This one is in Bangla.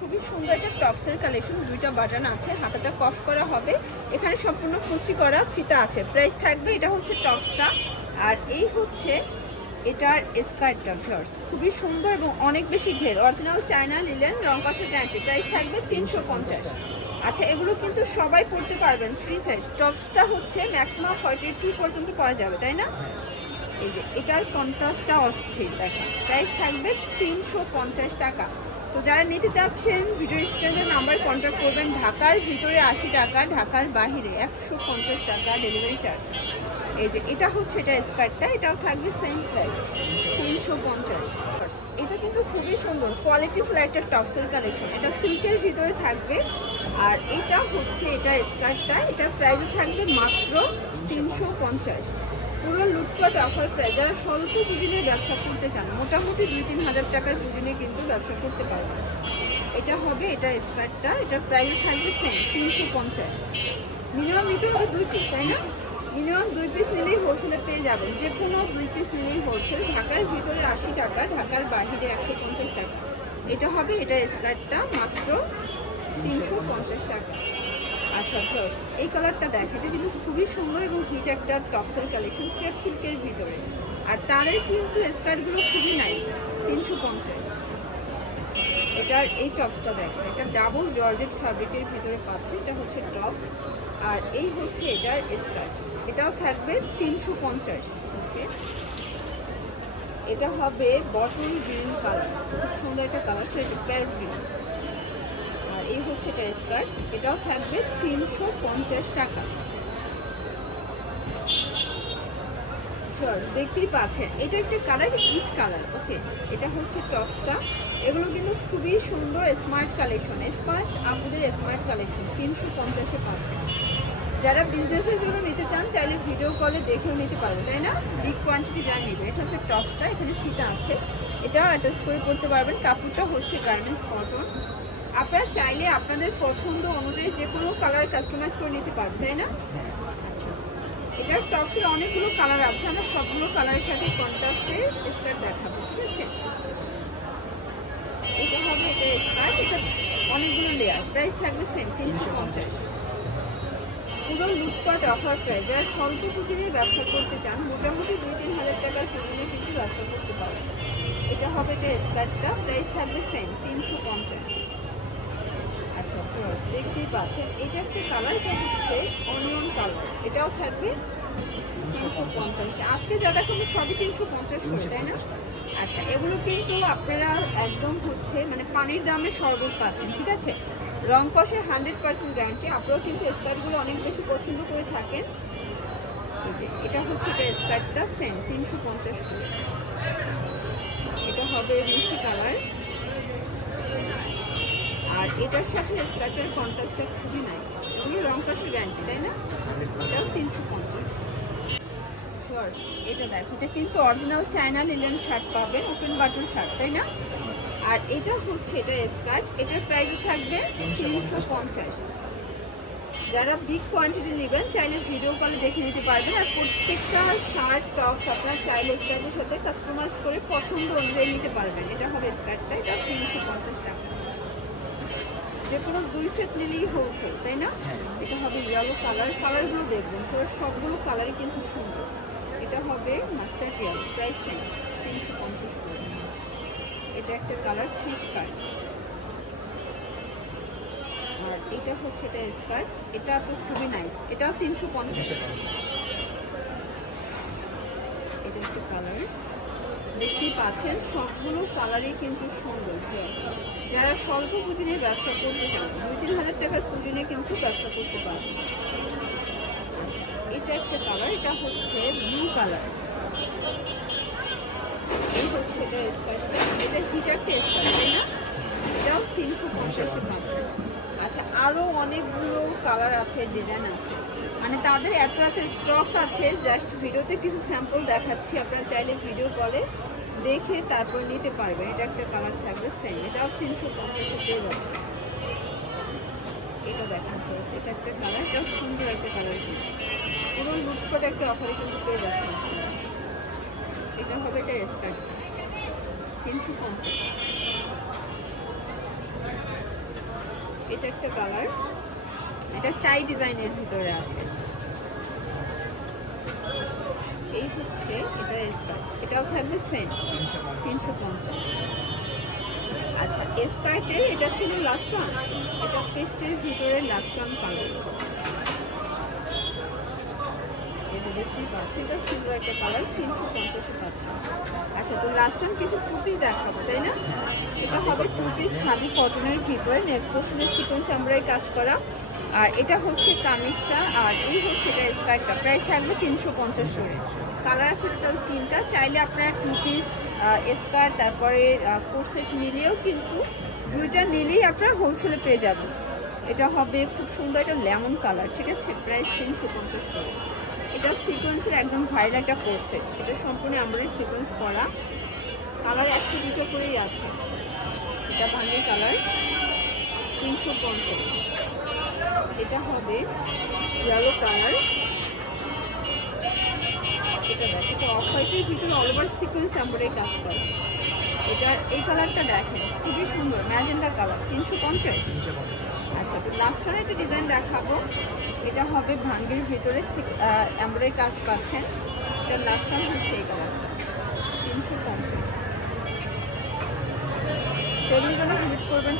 খুবই সুন্দর একটা টপসের কালেকশন, দুইটা বাটন আছে, হাতাটা কফ করা হবে, এখানে সম্পূর্ণ কুচি করা ফিতা আছে। প্রাইস থাকবে, এটা হচ্ছে টপসটা, আর এই হচ্ছে এটার স্কার্টটা। ফ্লার্স খুবই সুন্দর এবং অনেক বেশি ঘের, অরিজিনাল চায়না লিলেন, রং কষের গ্যারান্টি। প্রাইস থাকবে 350। আচ্ছা, এগুলো কিন্তু সবাই পরতে পারবেন, ফ্রি সাইজ। টপসটা হচ্ছে ম্যাক্সিমাম 42 পর্যন্ত পরা যাবে, তাই না? এই যে এটার কন্ট্রাস্টটা অস্থির, দেখেন। প্রাইস থাকবে 350 টাকা। তো যারা নিতে চাচ্ছেন ভিডিও স্ক্রিনের নাম্বার কন্ট্যাক্ট করবেন। ঢাকার ভিতরে 80 টাকা, ঢাকার বাহিরে 150 টাকা ডেলিভারি চার্জ। এই যে এটা হচ্ছে এটা স্কার্টটা, এটাও থাকবে সেম প্রাইস 350। এটা কিন্তু খুবই সুন্দর কোয়ালিটিফুল একটা টপসের কালেকশন, এটা সিল্কের ভিতরে থাকবে। আর এটা হচ্ছে এটা স্কার্টটা, এটার প্রাইসও থাকবে মাত্র 350। পুরো লুটপাট অফার প্রাইস। যারা স্বল্প পুঁজিতে ব্যবসা করতে চান, মোটামুটি 2-3 হাজার টাকার পুঁজিনে কিন্তু ব্যবসা করতে পারবেন। এটা হবে এটা স্কার্টটা, এটার প্রাইস থাকবে সেম 350। মিনিমাম নিতে হবে 2 পিস, তাই না? মিনিমাম 2 পিস নিলেই হোলসেলে পেয়ে যাবেন, যে কোনো 2 পিস নিলেই হোলসেল। ঢাকার ভিতরে 80 টাকা, ঢাকার বাহিরে 150 টাকা। এটা হবে এটা স্কার্টটা মাত্র 350 টাকা। আচ্ছা ফার্স্ট এই কালারটা দেখেন, এটা কিন্তু খুবই সুন্দর এবং হিট একটা টপসের কালেকশন, ক্রেপ সিল্কের ভিতরে। আর তাদের কিন্তু স্কার্টগুলো খুবই নাইস, 350। এটার এই টপসটা দেখেন, এটা ডাবল জর্জেট ফ্যাব্রিকের ভিতরে পাচ্ছে, এটা হচ্ছে টপস। আর এই হচ্ছে এটার স্কার্ট, এটাও থাকবে 350। ওকে, এটা হবে বটল গ্রিন কালার, খুব সুন্দর একটা কালার, সেটা প্যারেট গ্রিন। আর এই হচ্ছে এটা স্কার্ট, এটাও থাকবে 350 টাকা। দেখতেই পাচ্ছেন এটা একটা কালার, হিট কালার। ওকে, এটা হচ্ছে টপসটা। এগুলো কিন্তু খুবই সুন্দর স্মার্ট কালেকশন, স্মার্ট আপুদের স্মার্ট কালেকশন, 350-এ পাচ্ছেন। যারা বিজনেসের জন্য নিতে চান চাইলে ভিডিও কলে দেখেও নিতে পারবেন, তাই না? বিগ কোয়ান্টিটি যা নেবে। এটা হচ্ছে টপসটা, এখানে ফিতা আছে, এটাও অ্যাডজাস্ট করে করতে পারবেন। কাপড়টা হচ্ছে গার্মেন্টস কটন। আপনারা চাইলে আপনাদের পছন্দ অনুযায়ী যে কোনো কালার কাস্টমাইজ করে নিতে পারবেন, তাই না? এটার টপসের অনেকগুলো কালার আছে, আমরা সবগুলো কালারের সাথে কন্ট্রাস্টে স্কার্ট দেখাবো, ঠিক আছে? এটা হবে এটা স্কার্ট, এটা অনেকগুলো লেয়ার। প্রাইস থাকবে সেম 350। পুরো লুটপাট অফার প্রাইস। যারা স্বল্প পুঁজি নিয়ে ব্যবসা করতে চান, মোটামুটি 2-3 হাজার টাকার পুঁজি নিয়ে কিন্তু ব্যবসা করতে পারেন। এটা হবে এটা স্কার্টটা, প্রাইস থাকবে সেম 350। আচ্ছা ফ্রেন্ডস, দেখতেই পাচ্ছেন এটা একটা কালার, এটা হচ্ছে অনিয়ন কালার, এটাও থাকবে 350। আজকে যা দেখাবো সবই 350 করে, তাই না? আচ্ছা, এগুলো কিন্তু আপনারা একদম হচ্ছে মানে পানির দামে শরবত পাচ্ছেন, ঠিক আছে? রং কষের 100% গ্যারান্টি। আপনারাও কিন্তু স্কার্টগুলো অনেক বেশি পছন্দ করে থাকেন। এটা হচ্ছে এটা স্কার্টটা, সেম 350 করে। এটা হবে মিষ্টি কালার, আর এটার সাথে স্কার্টের কন্ট্রাস্টটা খুবই নাই, খুবই রং কষের গ্যারান্টি, তাই না? এটাও 350। এটা দেখো, এটা কিন্তু অরিজিনাল চায়না লিলেন শার্ট পাবেন, ওপেন বাটন শার্ট, তাই না? আর এটা হচ্ছে এটা স্কার্ট, এটার প্রাইস থাকবে 350। যারা বিগ কোয়ান্টিটি নেবেন চাইলে ভিডিও কলে দেখে নিতে পারবেন। আর প্রত্যেকটা শার্ট টপস আপনার চাইলে স্কার্টের সাথে কাস্টমাইজ করে পছন্দ অনুযায়ী নিতে পারবেন। এটা হবে স্কার্টটা, এটা 350 টাকা। যে কোনো 2 সেট নিলেই হোলসেল, তাই না? এটা হবে ইয়েলো কালার, কালারগুলো দেখবেন স্যার, সবগুলো কালারই কিন্তু সুন্দর। এটা হবে মাস্টার্ড ইয়েলো, প্রাইস সেম 350 করে। এটা একটা কালার ফিশ কাট। আর এটা হচ্ছে এটা স্কার্ট, এটা তো খুবই নাইস, এটাও 350। এটা একটা কালার, দেখতেই পাচ্ছেন সবগুলো কালারই কিন্তু সুন্দর। যারা স্বল্প পুঁজি নিয়ে ব্যবসা করতে চান, 2-3 হাজার টাকার পুঁজি নিয়ে কিন্তু ব্যবসা করতে পারবেন। এটা একটা কালার, এটা হচ্ছে ব্লু কালার। এই হচ্ছে এটা স্কার্টটা, এটা হিট একটা স্কার্ট, তাই না? এটাও 350 পাচ্ছেন। আচ্ছা, আরও অনেকগুলো কালার আছে, ডিজাইন আছে, মানে তাদের এত স্টক আছে, জাস্ট ভিডিওতে কিছু স্যাম্পল দেখাচ্ছি। আপনারা চাইলে ভিডিও কলে দেখে তারপর নিতে পারবেন। এটা একটা কালার থাকবে সেম, এটাও 350 পেয়ে যাবে। এটা দেখান হয়েছে, এটা একটা কালার, এটাও সুন্দর একটা কালার, পুরো লুটপাট একটা অফারে কিন্তু পেয়ে যাচ্ছেন। এটা হবে এটা স্কার্ট, 350। এটা একটা কালার, এটা চাই ডিজাইনের ভিতরে আছে। এই হচ্ছে এটা স্কার্ট, এটাও থাকবে সেম 350। আচ্ছা স্কার্টের এটা ছিল লাস্ট ওয়ান, এটা পেস্টের ভিতরে লাস্ট ওয়ান কালার, এটা দেখতেই পাচ্ছি, এটা সুন্দর একটা কালার 350 পাচ্ছি। আচ্ছা তো লাস্ট ওয়ান কিছু টু পিস দেখাবো তাই না? এটা হবে টু পিস খাদি কটনের ভিতরে, নেক পোর্শনের সিকোয়েন্স আমরাই কাজ করা। আর এটা হচ্ছে কামিজটা, আর এই হচ্ছে এটা স্কার্টটা। প্রাইস থাকবে 350 করে। কালার আছে টোটাল 3টা। চাইলে আপনারা টু পিস স্কার্ট তারপরে কোট সেট মিলিয়েও কিন্তু 2টা নিলেই আপনারা হোলসেলে পেয়ে যাবেন। এটা হবে খুব সুন্দর একটা লেমন কালার, ঠিক আছে? প্রাইস 350 করে। এটা সিকোয়েন্সের একদম ভাইরাল একটা কোট সেট, এটা সম্পূর্ণ আমরাই সিকোয়েন্স করা। কালার 1-2টা করেই আছে। এটা ভাঙের কালার 350। এটা হবে ইয়েলো কালার, এটা দেখো এটা অফ হোয়াইটের ভিতরে অল ওভার সিকোয়েন্স আমরাই কাজ করা। এটার এই কালারটা দেখেন খুবই সুন্দর, ম্যাজেন্ডা কালার 350। আচ্ছা তো লাস্ট ওয়ান একটা ডিজাইন দেখাবো, এটা হবে ভাঙ্গের ভিতরে এমব্রয়ডারি কাজ পাচ্ছেন। এটার লাস্ট ওয়ান হচ্ছে এই কালারটা 350। সেগুলোর জন্য ভিজিট করবেন